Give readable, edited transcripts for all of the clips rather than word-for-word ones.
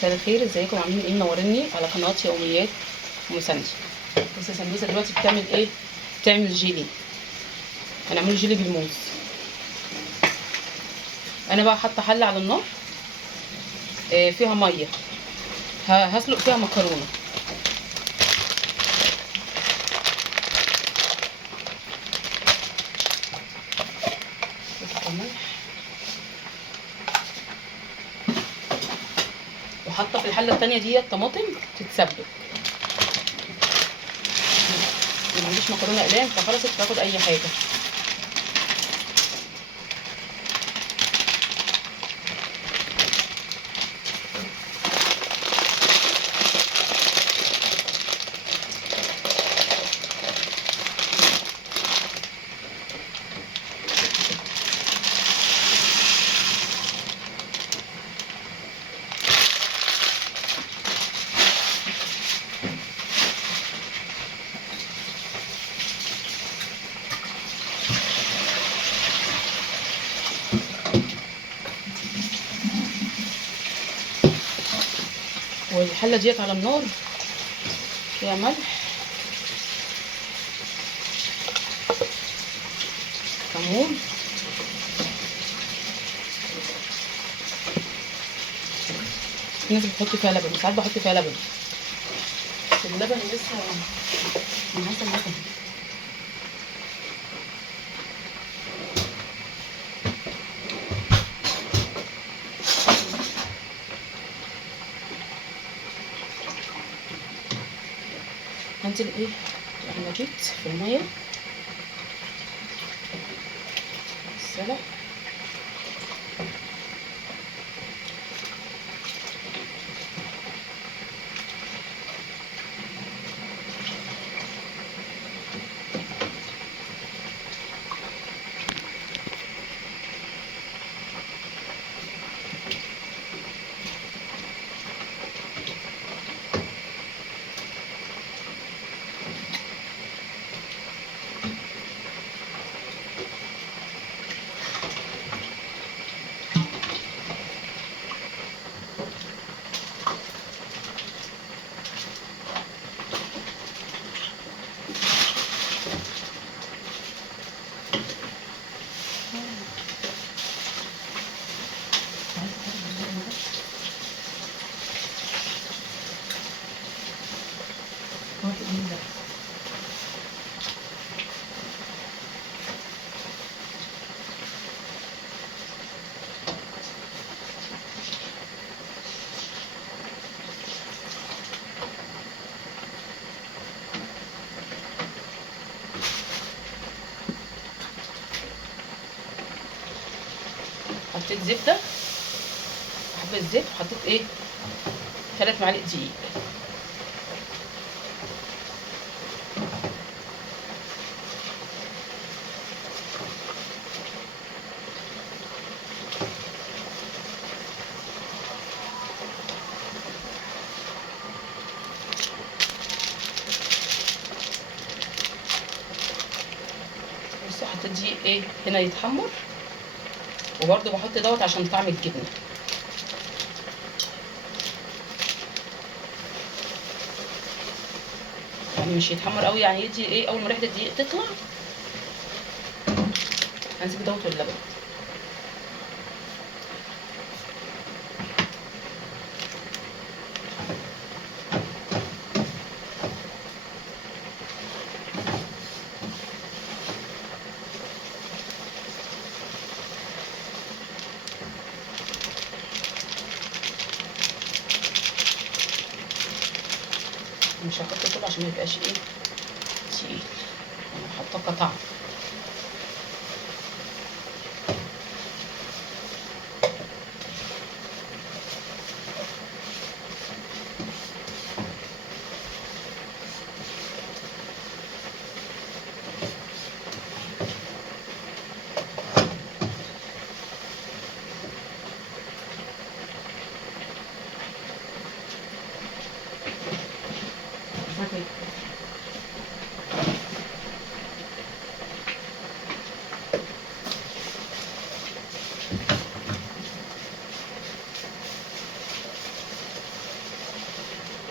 مساء الخير، ازيكم عاملين ايه؟ منوريني على قناه يوميات ام سندي. بس سندوسه دلوقتي بتعمل ايه؟ بتعمل جيلي. هنعمله جيلي بالموز. انا بقى حاطه حله على النار فيها ميه، هسلق فيها مكرونه. وحاطه في الحله التانيه دي طماطم تتسبك. ما عنديش مكرونه اقلام فخلصت تاخد اي حاجه. والحله ديت على النار فيها ملح، كمون، في ناس بتحط فيها لبن، ساعات بحط فيها لبن بس اللبن لسه من عسل اللبن. هنزل ايه العنبيت في الميه السلق. حطيت زبده، حبه زيت، وحطيت ايه 3 معالق دقيق. بصوا حطيت دقيق ايه هنا يتحمر، وبرده بحط دوت عشان طعم الجبنه. يعني مش يتحمر قوي، يعني يدي ايه اول ما ريحه الدقيق تطلع هنسيب دوت واللبن. مش هحط كله عشان ما يبقاش ايه تقيل، انا حاطه قطع.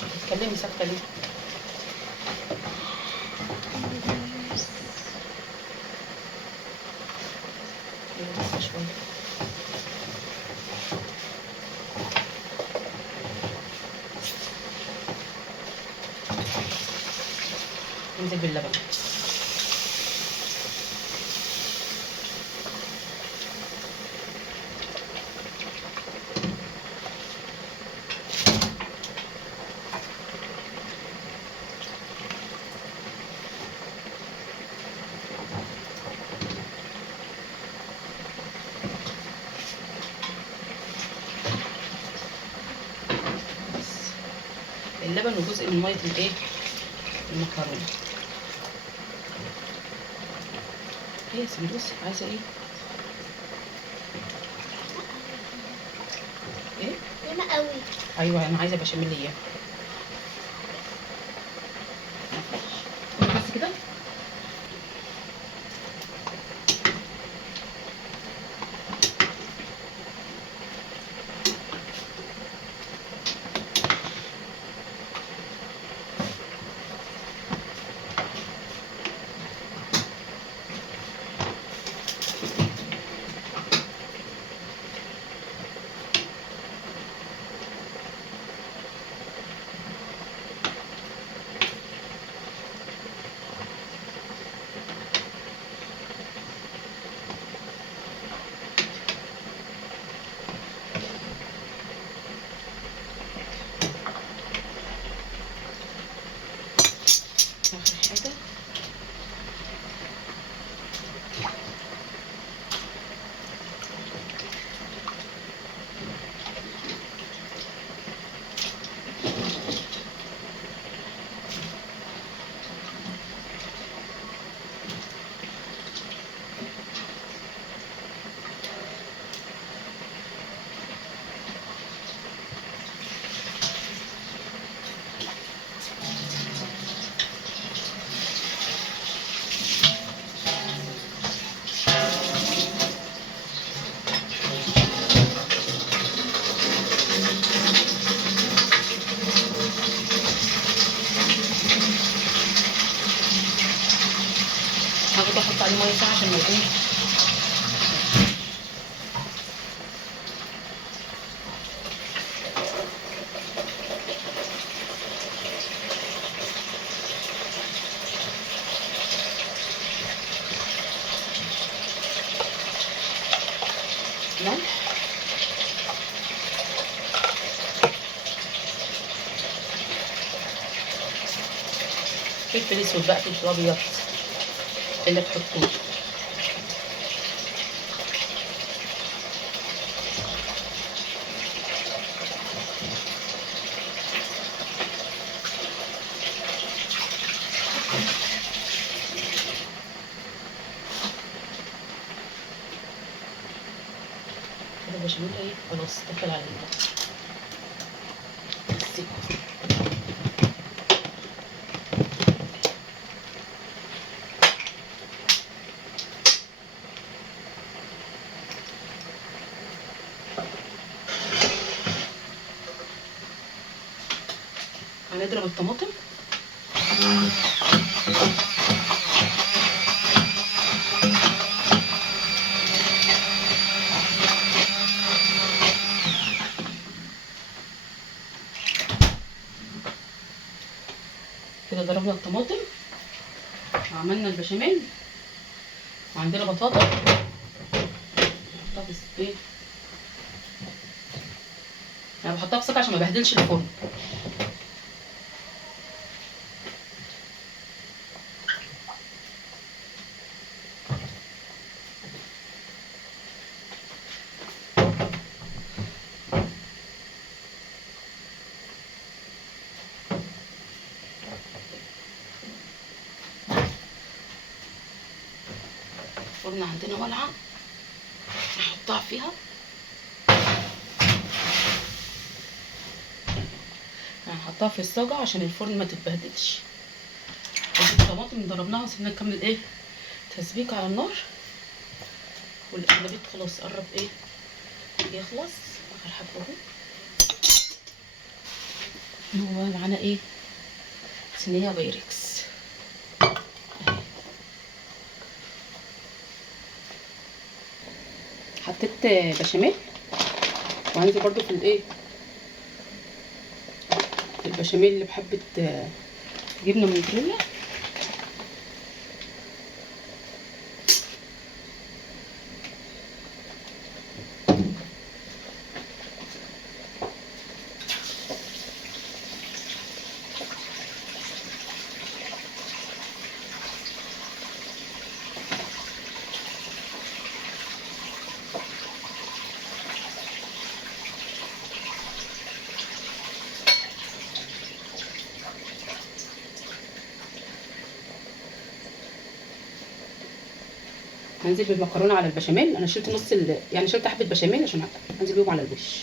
تتكلمي ساكته ليه؟ لسه شويه. ننزل باللبن. اللبن وجزء من ميه الايه، المكرونه. ايه يا سندوسي عايزه ايه؟ ايه؟ ياما قوي. ايوه انا عايزه بشاميل اياه. بس كده. اخر حاجه هاخد احط عليه ميه ساعه عشان ما يكون. ملح. فلفل اسود بقى، فلفل ابيض اللي تحطوه. كده البشاميل ايه خلاص اتقفل عليه بقى. بس هنضرب الطماطم. كده ضربنا الطماطم وعملنا البشاميل وعندنا بطاطا. نحطها في الزيت. انا بحطها في صاج عشان ما بهدلش الفرن. الفرن عندنا ولعه، نحطها فيها. هنحطها في الصاجة عشان الفرن ما تتبهدلش. الطماطم ضربناها وسيبنا نكمل ايه تسبيك على النار. والقرنبيط خلاص قرب ايه يخلص. اخر حبه اهو. هو معانا ايه؟ صينيه بايركس. حطيت بشاميل، وهنزل برضو في الايه، البشاميل اللي بحبه جبنه موتزاريلا. هنزل بالمكرونه على البشاميل. انا شلت نص يعني شلت حبه بشاميل عشان انزل بيهم على الوش.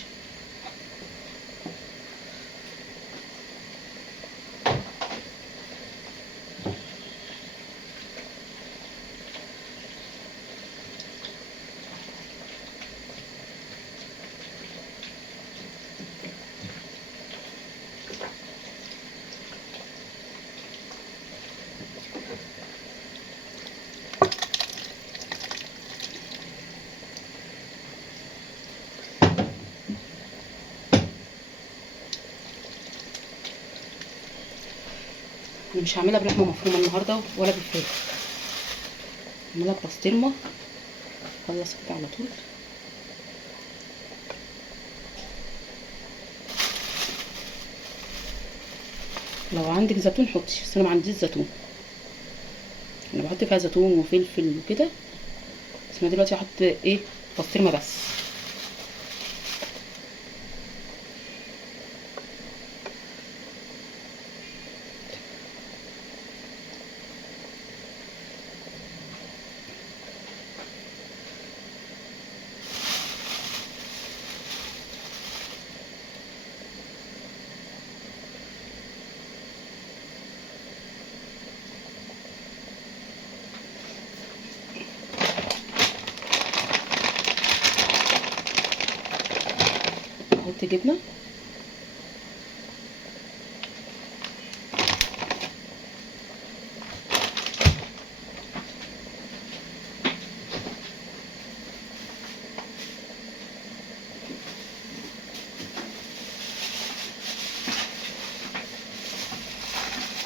انا مش هعملها بلحمه مفرومه النهارده ولا بالفراخ، هعملها ببسطرمه. خلص كده على طول. لو عندك زيتون حطي، بس انا ما عنديش زيتون. انا بحط فيها زيتون وفلفل وكده، بس انا دلوقتي هحط ايه، بسطرمه بس. احط جبنه،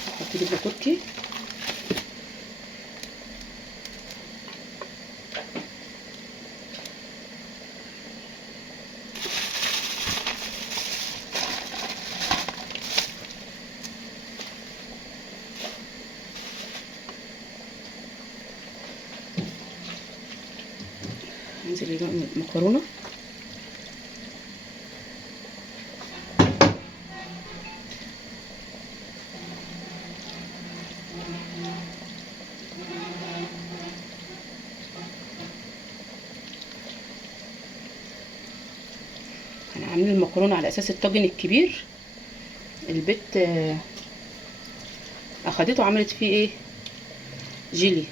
احط جبنه تركي، انزل المكرونه، انا عامله المكرونه على اساس الطاجن الكبير. البت اخدته وعملت فيه ايه، جيلي.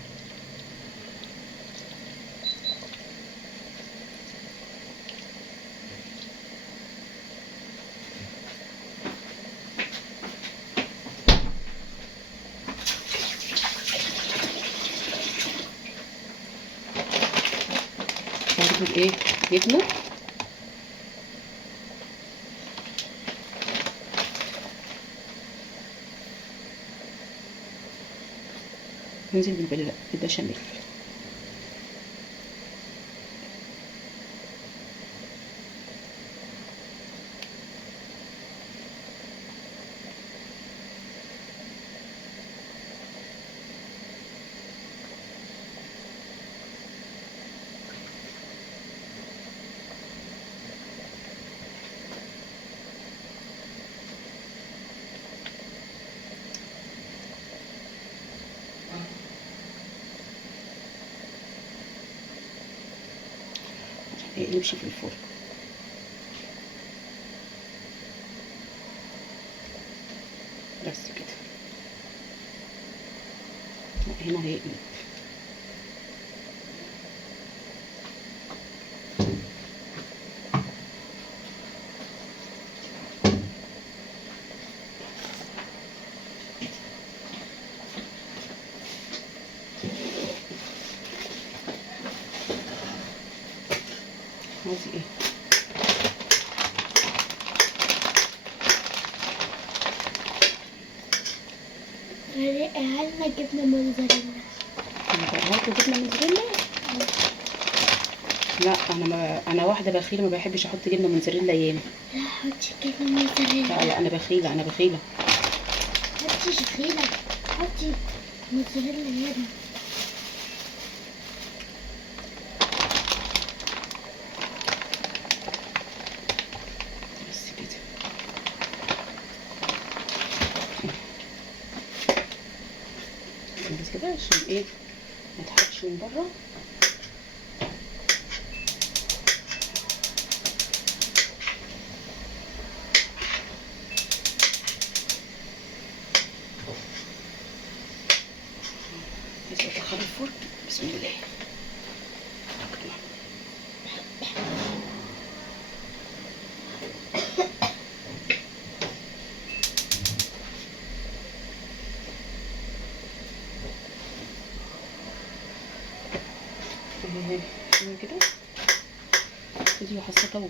برضو ايه، جبنه، ننزل بالبشاميل. عشان يمشي في الفرن. بس كده، هنا هيقلب. عايزه ايه. هل جبنة موزاريلا؟ هاتوا جبنه موزاريلا. لا انا واحده بخيله، ما بحبش احط جبنه موزاريلا ياما. لا حطي جبنة موزاريلا. لا انا بخيله، انا بخيله. حطي شخيلة، حطي موزاريلا ياما. بس كده. بس كده عشان ايه ما تحرقش من بره. بس ادخل الفرن. بسم الله. كده دي حاسه اطول.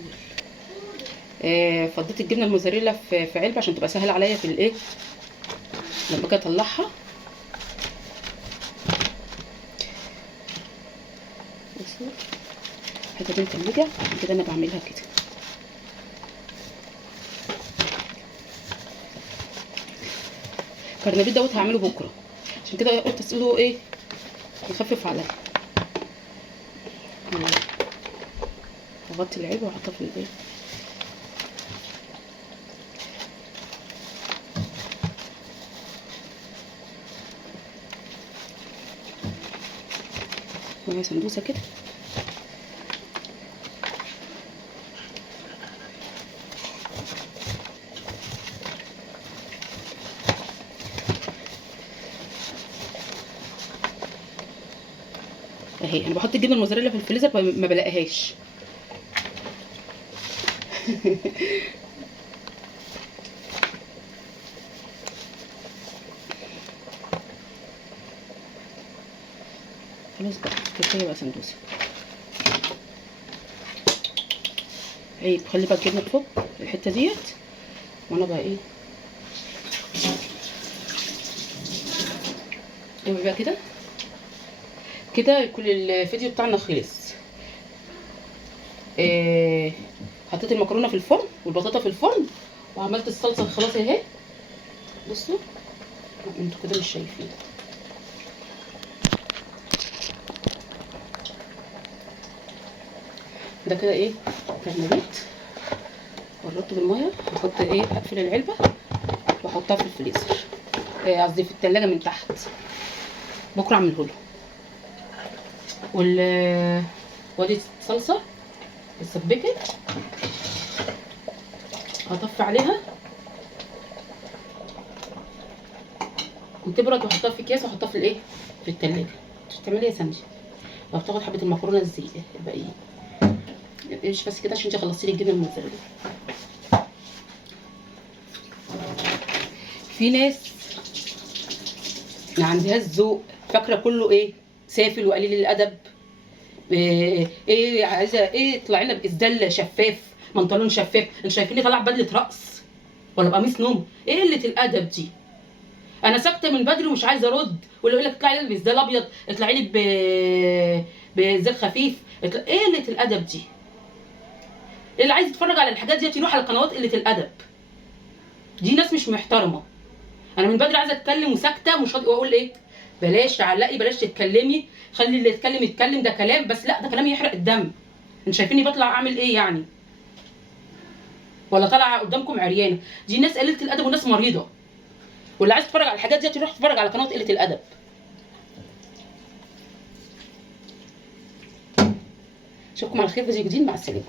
فضيت الجبنه الموزاريلا في علبه عشان تبقى سهله عليا في الايه لما اجي اطلعها. بصوا الحته دي متلجه، كده انا بعملها كده. الكرنبيط دوت هعمله بكره، عشان كده قلت اسيبه ايه يخفف عليا. اغطي العلبه واحطها في الايه. وهي سندوسه كده. اهي انا بحط الجبنه الموزاريلا في الفريزر ما بلاقيهاش. خلاص بقى كفايه بقى سندوسه. عيب، خلي بقى الجبنه تفك الحته ديت، وانا بقى ايه يبقى كده. كده كل الفيديو بتاعنا خلص. حطيت المكرونه في الفرن والبطاطا في الفرن، وعملت الصلصه خلاص اهي. بصوا انتوا كده مش شايفين. ده كده ايه كرنبيت. قربته بالميه، هحط ايه اقفل العلبه واحطها في الفريزر، قصدي في التلاجة من تحت. بكره اعمله له. ودي صلصه اتسبكت، هطفي عليها وتبرد واحطها في اكياس واحطها في الايه في التلاجة. تعملي يا سنجي لو بتاخد حبه المكرونه الباقيين. مش بس كده عشان انت خلصتي لي الجبنه الموزاريلا. في ناس ما عندهاش ذوق، فاكره كله ايه سافل وقليل الادب. ايه عايزه ايه طلع لنا باسدال شفاف، بنطلون شفاف. انتوا شايفيني طالعه بدله رقص ولا بقميص نوم؟ ايه قله الادب دي؟ انا ساكته من بدري ومش عايزه ارد، واللي يقول لك اطلعي لي باسدال ابيض، اطلعي لي بزيت خفيف. ايه قله الادب دي؟ اللي عايز يتفرج على الحاجات دي يروح على قنوات قله الادب. دي ناس مش محترمه. انا من بدري عايزه اتكلم وساكته ومش راضيه، واقول ايه بلاش تعلقي، بلاش تتكلمي، خلي اللي يتكلم يتكلم، ده كلام بس. لا ده كلام يحرق الدم. انتوا شايفيني بطلع اعمل ايه يعني؟ ولا طالعه قدامكم عريانه؟ دي ناس قله الادب وناس مريضه، واللي عايز يتفرج على الحاجات دي يروح يتفرج على قناه قله الادب. اشوفكم على خير في فيديو جديد، مع السلامه.